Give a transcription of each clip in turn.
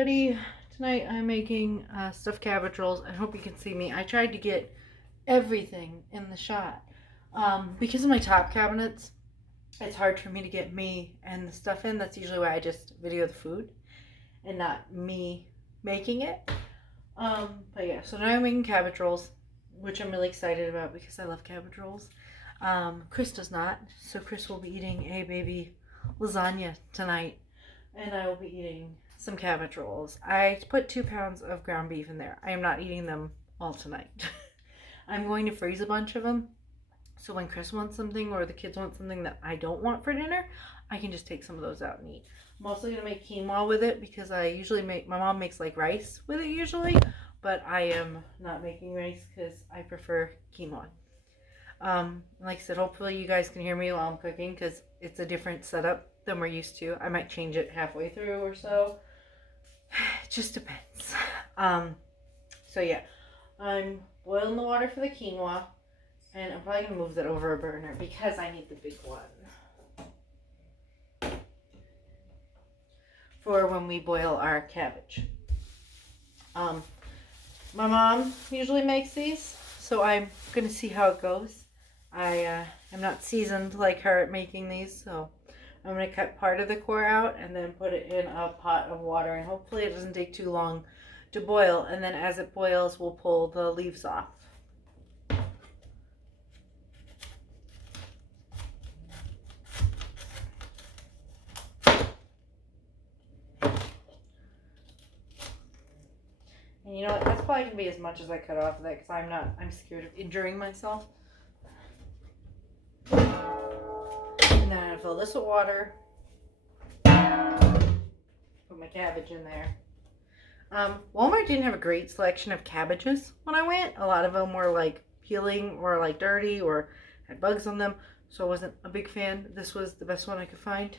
everybody. Tonight I'm making stuffed cabbage rolls. I hope you can see me. I tried to get everything in the shot. Because of my top cabinets, it's hard for me to get me and the stuff in. That's usually why I just video the food and not me making it. But yeah, so now I'm making cabbage rolls, which I'm really excited about because I love cabbage rolls. Chris does not, so Chris will be eating a baby lasagna tonight, and I will be eating some cabbage rolls. I put 2 pounds of ground beef in there. I am not eating them all tonight. I'm going to freeze a bunch of them, so when Chris wants something or the kids want something that I don't want for dinner, I can just take some of those out and eat. I'm also going to make quinoa with it because I usually make, my mom makes like rice with it usually, but I am not making rice because I prefer quinoa. Like I said, hopefully you guys can hear me while I'm cooking because it's a different setup than we're used to. I might change it halfway through or so. It just depends. So yeah, I'm boiling the water for the quinoa, and I'm probably going to move that over a burner because I need the big one for when we boil our cabbage. My mom usually makes these, so I'm going to see how it goes. I'm not seasoned like her at making these, so I'm going to cut part of the core out and then put it in a pot of water, and hopefully it doesn't take too long to boil, and then as it boils we'll pull the leaves off. And you know what, that's probably going to be as much as I cut off of that because I'm scared of injuring myself. And then I fill this with water. Put my cabbage in there. Walmart didn't have a great selection of cabbages when I went. A lot of them were like peeling or like dirty or had bugs on them, so I wasn't a big fan. This was the best one I could find.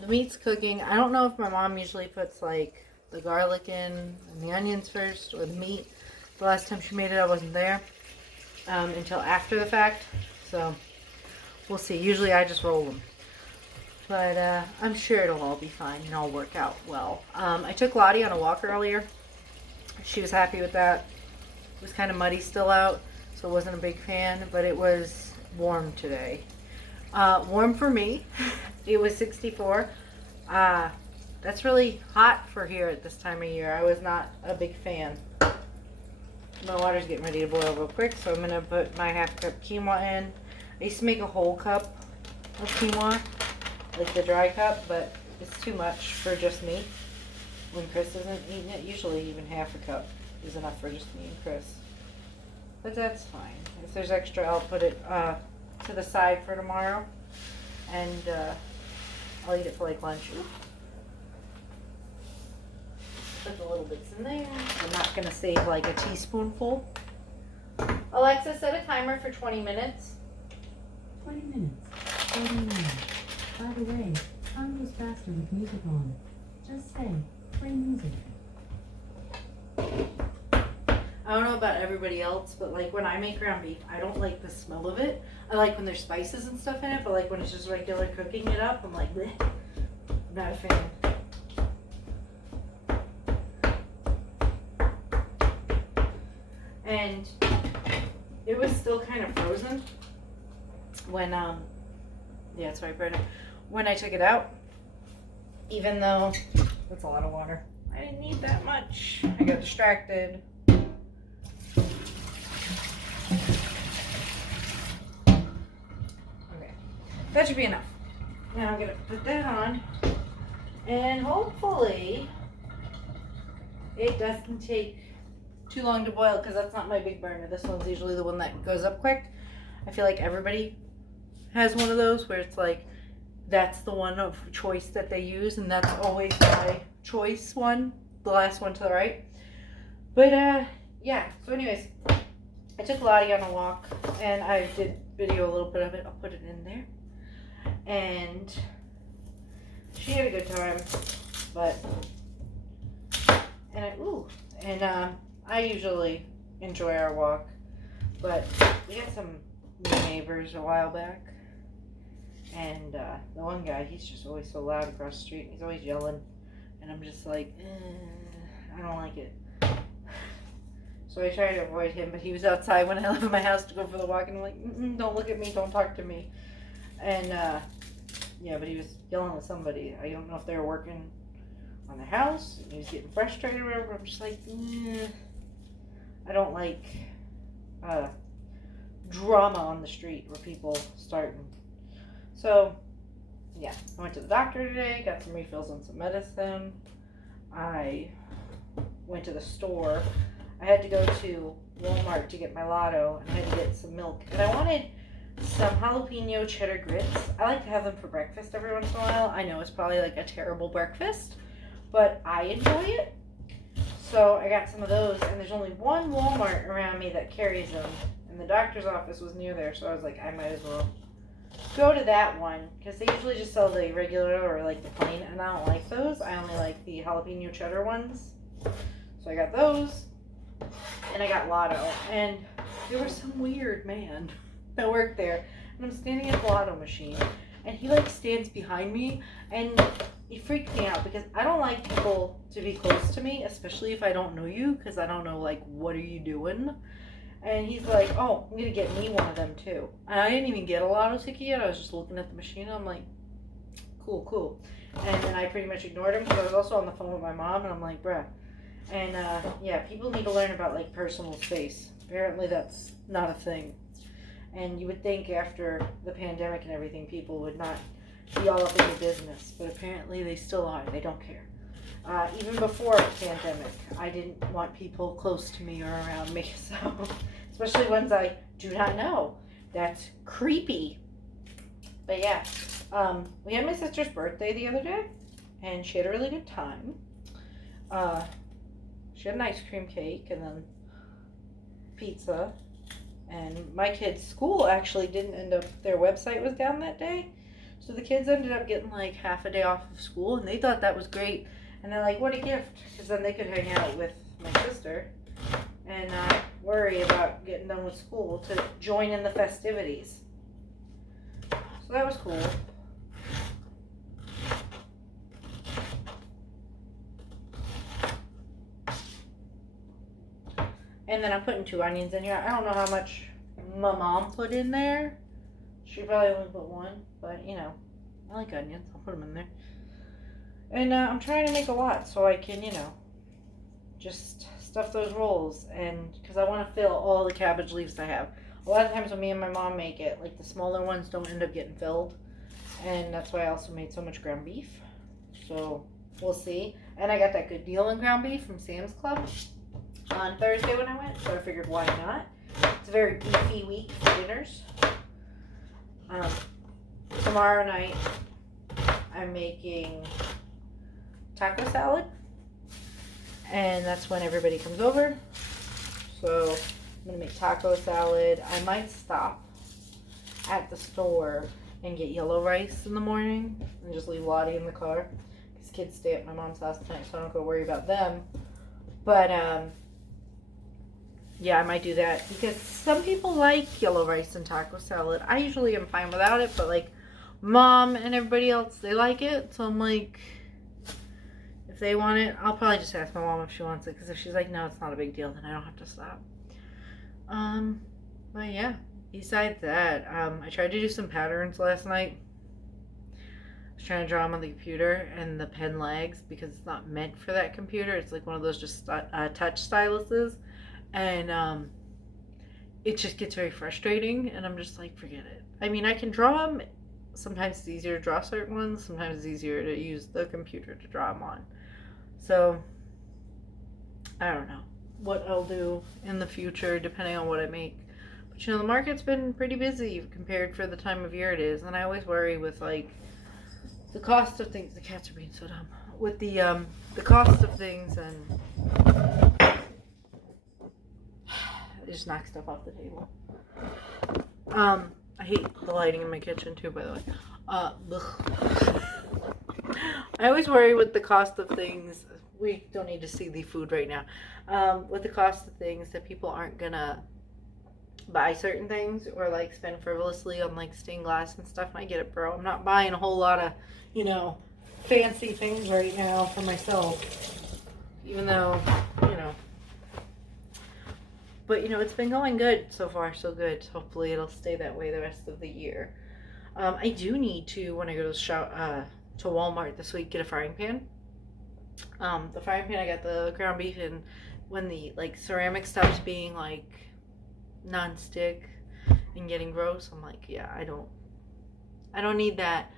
The meat's cooking. I don't know if my mom usually puts like the garlic in and the onions first or the meat. The last time she made it I wasn't there until after the fact, so we'll see. Usually I just roll them, but I'm sure it'll all be fine and all work out well. I took Lottie on a walk earlier. She was happy with that. It was kind of muddy still out, so I wasn't a big fan, but it was warm today. Warm for me. It was 64. That's really hot for here at this time of year. I was not a big fan. My water's getting ready to boil real quick, so I'm going to put my half cup quinoa in. I used to make a whole cup of quinoa, like the dry cup, but it's too much for just me when Chris isn't eating it. Usually even half a cup is enough for just me and Chris. But that's fine. If there's extra, I'll put it to the side for tomorrow, and I'll eat it for like lunch. Put the little bits in there. I'm not going to save like a teaspoonful. Alexa, set a timer for 20 minutes. 20 minutes. 30 minutes. By the way, time goes faster with music on. Just say, play music. I don't know about everybody else, but like when I make ground beef, I don't like the smell of it. I like when there's spices and stuff in it, but like when it's just regular cooking it up, I'm like, bleh. I'm not a fan. And it was still kind of frozen when, yeah, it's right, Brenda. When I took it out, even though that's a lot of water, I didn't need that much. I got distracted. Okay, that should be enough. Now I'm gonna put that on, and hopefully it doesn't take too long to boil because that's not my big burner. This one's usually the one that goes up quick. I feel like everybody has one of those where it's like that's the one of choice that they use, and that's always my choice one, the last one to the right. But yeah, so anyways, I took Lottie on a walk and I did video a little bit of it. I'll put it in there, and she had a good time. But I usually enjoy our walk, but we had some new neighbors a while back, And the one guy, he's just always so loud across the street. He's always yelling. And I'm just like, I don't like it. So I try to avoid him, but he was outside when I left my house to go for the walk, and I'm like, don't look at me, don't talk to me. And yeah, but he was yelling at somebody. I don't know if they were working on their house, and he was getting frustrated or whatever. I'm just like, I don't like drama on the street where people starting. So yeah, I went to the doctor today, got some refills on some medicine. I went to the store. I had to go to Walmart to get my Lotto, and I had to get some milk. And I wanted some jalapeno cheddar grits. I like to have them for breakfast every once in a while. I know it's probably like a terrible breakfast, but I enjoy it. So I got some of those, and there's only one Walmart around me that carries them, and the doctor's office was near there, so I was like, I might as well go to that one, because they usually just sell the regular or like the plain, and I don't like those. I only like the jalapeno cheddar ones. So I got those, and I got Lotto, and there was some weird man that worked there, and I'm standing at the Lotto machine, and he like stands behind me, and it freaked me out because I don't like people to be close to me, especially if I don't know you, because I don't know like what are you doing. And he's like, oh, I'm gonna get me one of them too. And I didn't even get a Lotto ticket yet. I was just looking at the machine. I'm like, cool. And then I pretty much ignored him because I was also on the phone with my mom, and I'm like, bruh. And yeah, people need to learn about like personal space. Apparently that's not a thing. And you would think after the pandemic and everything, people would not be all up in your business, but apparently they still are. They don't care. Even before the pandemic, I didn't want people close to me or around me, so especially ones I do not know. That's creepy. But yeah, we had my sister's birthday the other day, and she had a really good time. She had an ice cream cake and then pizza. And my kids' school actually didn't end up, their website was down that day. So the kids ended up getting like half a day off of school, and they thought that was great. And they're like, what a gift, because then they could hang out with my sister and not worry about getting done with school to join in the festivities. So that was cool. And then I'm putting 2 onions in here. I don't know how much my mom put in there. She probably only put 1, but you know, I like onions. I'll put them in there. And I'm trying to make a lot so I can, you know, just stuff those rolls. And because I want to fill all the cabbage leaves I have. A lot of times when me and my mom make it, like the smaller ones don't end up getting filled. And that's why I also made so much ground beef. So we'll see. And I got that good deal on ground beef from Sam's Club on Thursday when I went, so I figured why not. It's a very beefy week for dinners. Tomorrow night I'm making taco salad, and that's when everybody comes over. So I'm gonna make taco salad. I might stop at the store and get yellow rice in the morning and just leave Lottie in the car, because kids stay at my mom's house tonight, so I don't go worry about them. But yeah, I might do that because some people like yellow rice and taco salad. I usually am fine without it, but like mom and everybody else, they like it. So I'm like, if they want it, I'll probably just ask my mom if she wants it, because if she's like, no, it's not a big deal, then I don't have to stop. But yeah, besides that, I tried to do some patterns last night. I was trying to draw them on the computer, and the pen lags because it's not meant for that computer. It's like one of those just touch styluses. And it just gets very frustrating, and I'm just like, forget it. I mean, I can draw them. Sometimes it's easier to draw certain ones. Sometimes it's easier to use the computer to draw them on. So, I don't know what I'll do in the future, depending on what I make. But, you know, the market's been pretty busy compared for the time of year it is. And I always worry with, like, the cost of things. The cats are being so dumb. With the cost of things and... I just knock stuff off the table. I hate the lighting in my kitchen too, by the way. I always worry with the cost of things. We don't need to see the food right now. With the cost of things, that people aren't gonna buy certain things or like spend frivolously on like stained glass and stuff, and I get it, bro. I'm not buying a whole lot of, you know, fancy things right now for myself, even though, you know, but you know, it's been going good so far, so good. Hopefully it'll stay that way the rest of the year. I do need to, when I go to Walmart this week, get a frying pan. The frying pan, I got the ground beef, and when the like ceramic stops being like non-stick and getting gross, I'm like, yeah, I don't need that.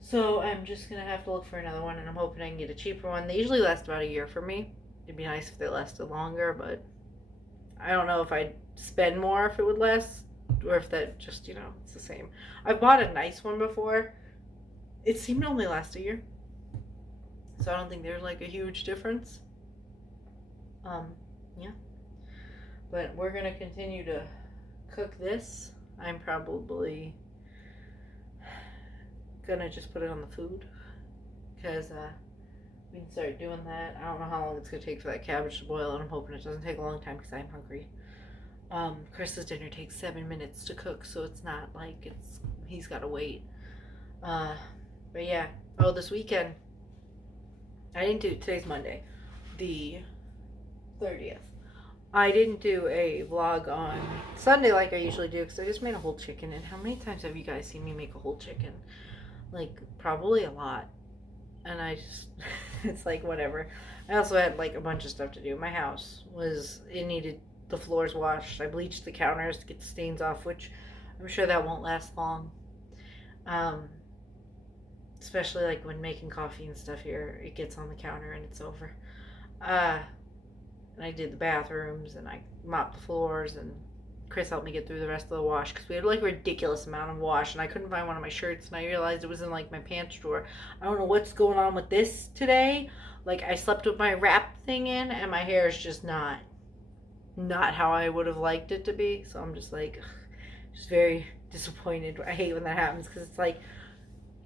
So I'm just gonna have to look for another one, and I'm hoping I can get a cheaper one. They usually last about a year for me. It'd be nice if they lasted longer, but I don't know if I'd spend more if it would last, or if that just, you know, it's the same. I've bought a nice one before. It seemed to only last a year, so I don't think there's like a huge difference. Yeah. But we're gonna continue to cook this. I'm probably gonna just put it on the food, because we can start doing that. I don't know how long it's gonna take for that cabbage to boil, and I'm hoping it doesn't take a long time because I'm hungry. Chris's dinner takes 7 minutes to cook, so it's not like he's gotta wait. But yeah. Oh, this weekend I didn't do, today's Monday, the 30th. I didn't do a vlog on Sunday like I usually do, because I just made a whole chicken. And how many times have you guys seen me make a whole chicken? Like, probably a lot. And I just, it's like, whatever. I also had like a bunch of stuff to do. My house it needed the floors washed. I bleached the counters to get the stains off, which I'm sure that won't last long. Especially like when making coffee and stuff here, it gets on the counter and it's over. And I did the bathrooms, and I mopped the floors, and Chris helped me get through the rest of the wash, because we had like a ridiculous amount of wash, and I couldn't find one of my shirts, and I realized it was in like my pants drawer. I don't know what's going on with this today. Like, I slept with my wrap thing in, and my hair is just not how I would have liked it to be. So I'm just like, just very disappointed. I hate when that happens, because it's like,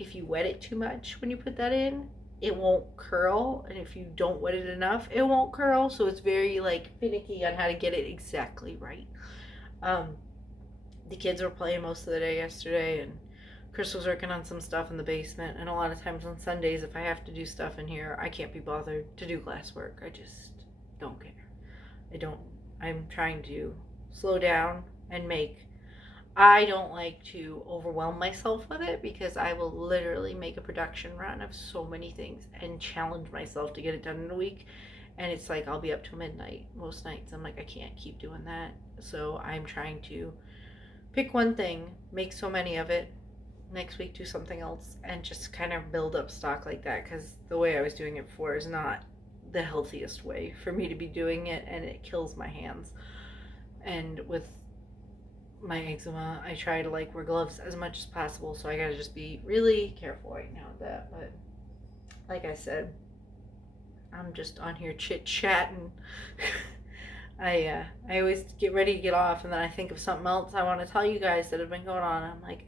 if you wet it too much when you put that in, it won't curl, and if you don't wet it enough, it won't curl. So it's very like finicky on how to get it exactly right. The kids were playing most of the day yesterday, and Chris was working on some stuff in the basement. And a lot of times on Sundays, if I have to do stuff in here, I can't be bothered to do glasswork. I just don't care. I'm trying to slow down and make. I don't like to overwhelm myself with it, because I will literally make a production run of so many things and challenge myself to get it done in a week. And it's like, I'll be up till midnight most nights. I'm like, I can't keep doing that. So I'm trying to pick one thing, make so many of it, next week do something else, and just kind of build up stock like that, because the way I was doing it before is not the healthiest way for me to be doing it, and it kills my hands. And with my eczema, I try to like wear gloves as much as possible, so I gotta just be really careful right now with that. But like I said, I'm just on here chit-chatting. I always get ready to get off, and then I think of something else I want to tell you guys that have been going on. I'm like,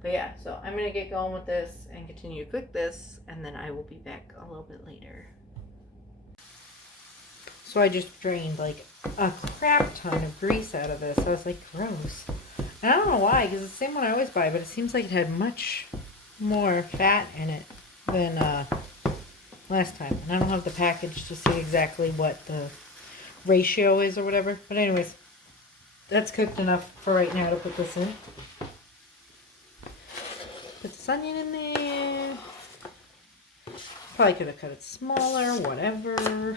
but yeah, so I'm gonna get going with this and continue to cook this, and then I will be back a little bit later. So I just drained like a crap ton of grease out of this. I was like, gross. And I don't know why, because it's the same one I always buy, but it seems like it had much more fat in it than last time. And I don't have the package to see exactly what the ratio is or whatever. But anyways, that's cooked enough for right now to put this in. Put this onion in there. Probably could have cut it smaller, whatever.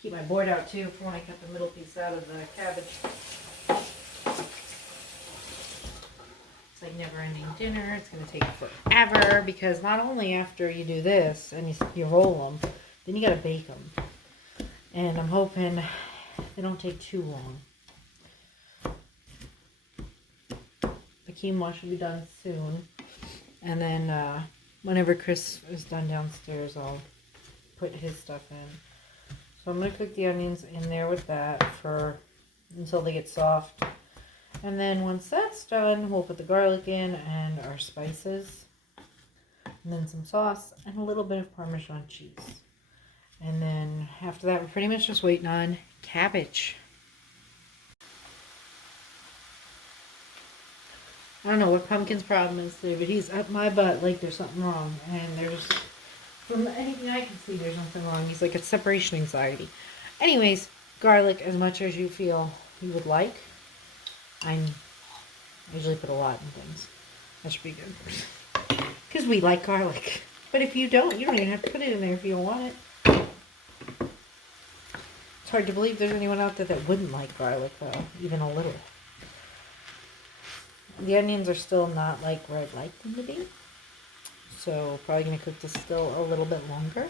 Keep my board out too for when I cut the middle piece out of the cabbage. It's like never-ending dinner. It's going to take forever, because not only after you do this and you roll them, then you got to bake them. And I'm hoping they don't take too long. The quinoa should be done soon. And then whenever Chris is done downstairs, I'll put his stuff in. So I'm going to cook the onions in there with that until they get soft. And then once that's done, we'll put the garlic in and our spices. And then some sauce and a little bit of Parmesan cheese. And then after that, we're pretty much just waiting on Cabbage. I don't know what Pumpkin's problem is today, but he's up my butt like there's something wrong. And from anything I can see, there's nothing wrong. He's like a separation anxiety. Anyways, garlic as much as you feel you would like. I usually put a lot in things. That should be good. Because we like garlic. But if you don't even have to put it in there if you don't want it. It's hard to believe there's anyone out there that wouldn't like garlic, though, even a little. The onions are still not like where I'd like them to be. So probably going to cook this still a little bit longer.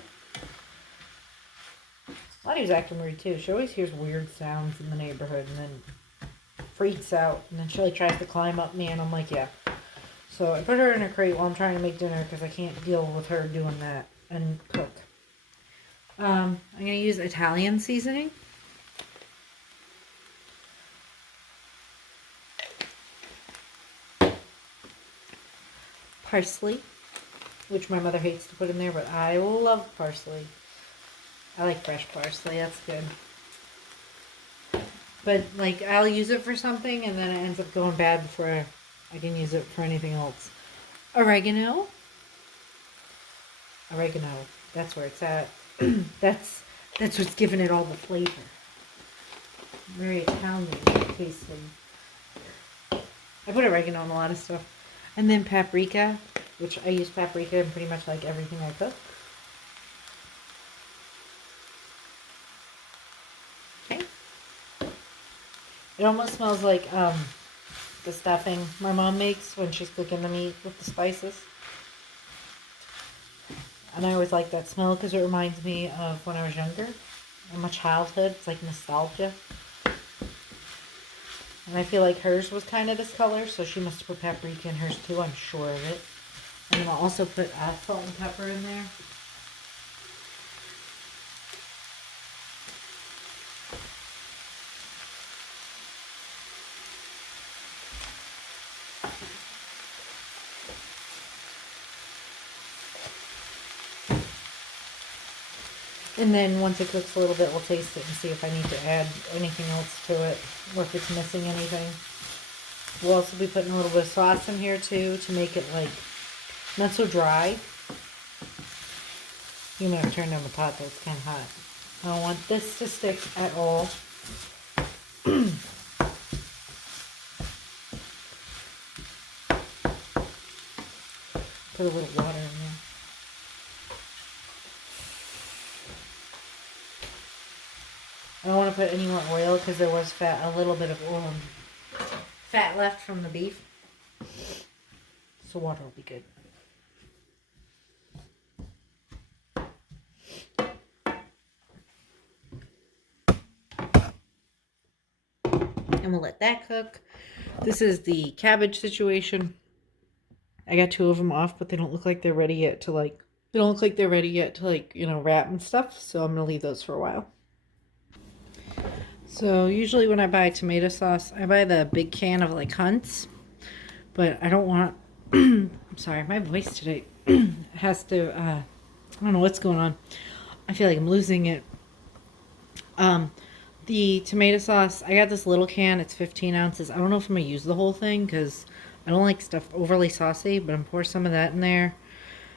Lottie's acting weird too. She always hears weird sounds in the neighborhood and then freaks out. And then she like tries to climb up me and I'm like, yeah. So I put her in a crate while I'm trying to make dinner because I can't deal with her doing that and cook. I'm going to use Italian seasoning. Parsley, which my mother hates to put in there, but I love parsley. I like fresh parsley, that's good. But like I'll use it for something and then it ends up going bad before I can use it for anything else. Oregano, that's where it's at. That's what's giving it all the flavor. Very Italian tasting. I put oregano in a lot of stuff. And then paprika, which I use paprika in pretty much like everything I cook. Okay. It almost smells like the stuffing my mom makes when she's cooking the meat with the spices. And I always like that smell because it reminds me of when I was younger. And my childhood. It's like nostalgia. And I feel like hers was kind of this color, so she must have put paprika in hers too, I'm sure of it. And then I'll also put salt and pepper in there. And then once it cooks a little bit, we'll taste it and see if I need to add anything else to it or if it's missing anything. We'll also be putting a little bit of sauce in here too to make it like not so dry. You might have turned on the pot though, it's kind of hot. I don't want this to stick at all. Put a little water in there. I don't want to put any more oil because there was a little bit of oil, fat left from the beef. So water will be good. And we'll let that cook. This is the cabbage situation. I got 2 of them off, but they don't look like they're ready yet to wrap and stuff. So I'm going to leave those for a while. So usually when I buy tomato sauce, I buy the big can of like Hunt's, but I don't want, I'm sorry, my voice today has to, I don't know what's going on. I feel like I'm losing it. The tomato sauce, I got this little can, it's 15 ounces. I don't know if I'm going to use the whole thing because I don't like stuff overly saucy, but I'm pour some of that in there.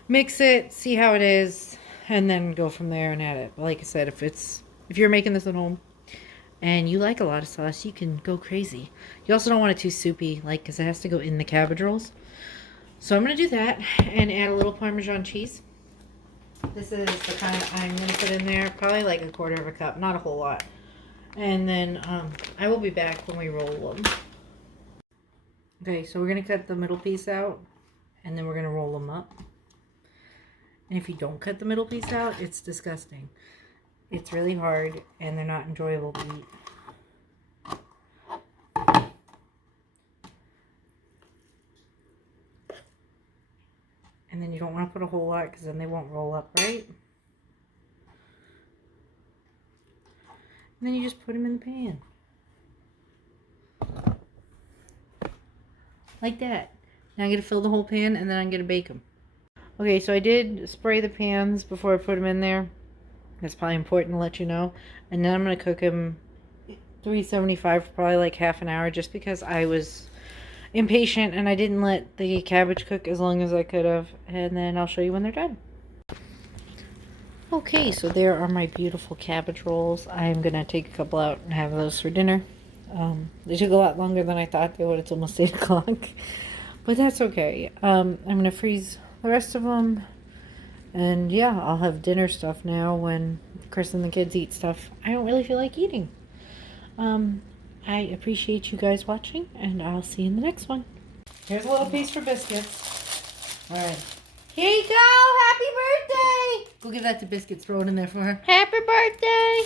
Mix it, see how it is, and then go from there and add it. But like I said, if you're making this at home, and you like a lot of sauce, you can go crazy. You also don't want it too soupy, like, because it has to go in the cabbage rolls. So I'm going to do that and add a little Parmesan cheese. This is the kind I'm going to put in there, probably like 1/4 cup, not a whole lot. And then I will be back when we roll them. Okay, so we're going to cut the middle piece out, and then we're going to roll them up. And if you don't cut the middle piece out, it's disgusting. It's really hard, and they're not enjoyable to eat. And then you don't want to put a whole lot, because then they won't roll up right. And then you just put them in the pan. Like that. Now I'm going to fill the whole pan, and then I'm going to bake them. Okay, so I did spray the pans before I put them in there. That's probably important to let you know. And then I'm going to cook them 375 for probably like half an hour just because I was impatient and I didn't let the cabbage cook as long as I could have. And then I'll show you when they're done. Okay, so there are my beautiful cabbage rolls. I'm going to take a couple out and have those for dinner. They took a lot longer than I thought they would. It's almost 8 o'clock. But that's okay. I'm going to freeze the rest of them. And yeah, I'll have dinner stuff now when Chris and the kids eat stuff I don't really feel like eating. I appreciate you guys watching, and I'll see you in the next one. Here's a little piece for biscuits. All right. Here you go. Happy birthday. Go give that to Biscuits. Throw it in there for her. Happy birthday.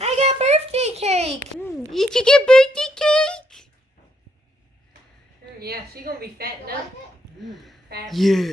I got birthday cake. Did you get birthday cake? Yeah, she's gonna be fattening up. Fat. Yeah.